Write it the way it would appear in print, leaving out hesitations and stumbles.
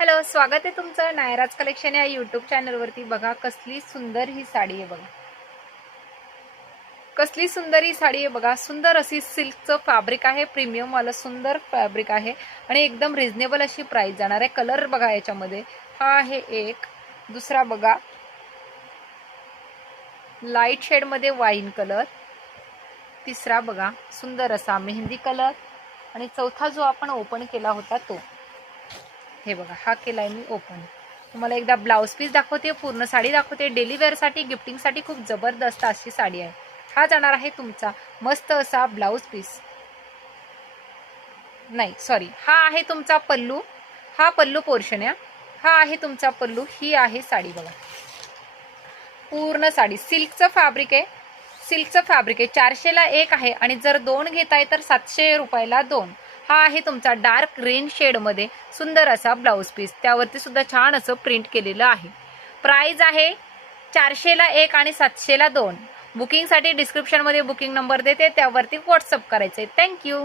Hello, स्वागत आहे तुमचं नायराज कलेक्शन या यूट्यूब चॅनलवरती। बघा कसली सुंदर ही साडी आहे, बघा कसली सुंदर ही साडी आहे। बघा सुंदर अशी सिल्कचं फॅब्रिक आहे, प्रीमियम वाला सुंदर फॅब्रिक आहे आणि एकदम रिझनेबल अशी प्राइस जाणार आहे। कलर बघा याच्यामध्ये, हा आहे एक, दुसरा बघा लाईट शेड मध्ये वाईन कलर, तिसरा बघा सुंदर असा मेहंदी कलर आणि चौथा जो आपण ओपन केला होता तो, हे बघा हा केलाय मी ओपन। तुम्हाला एकदा ब्लाउज पीस दाखवते, पूर्ण साडी दाखवते। डेली वेअर साठी, गिफ्टिंग साठी खूप जबरदस्त अशी साडी आहे। हा जाणार आहे तुमचा मस्त असा ब्लाउज पीस, नाही सॉरी, हा आहे तुमचा पल्लू, हा पल्लू पोर्शन आहे, हा आहे तुमचा पल्लू, ही आहे साडी। बघा पूर्ण साडी सिल्कचं फॅब्रिक आहे, सिल्कचं फॅब्रिक आहे। 400 ला एक आहे आणि जर दोन घेताय तर 700 रुपयाला दोन। हा आहे तुमचा डार्क ग्रीन शेड मध्ये सुंदर असा ब्लाउज पीस, त्यावरती सुद्धा छान असं प्रिंट केलेलं आहे। प्राइस आहे 400 ला एक आणि 700 ला दोन। बुकिंग साठी डिस्क्रिप्शन मध्ये बुकिंग नंबर देते, त्यावरती व्हॉट्सअप करायचंय। थँक्यू।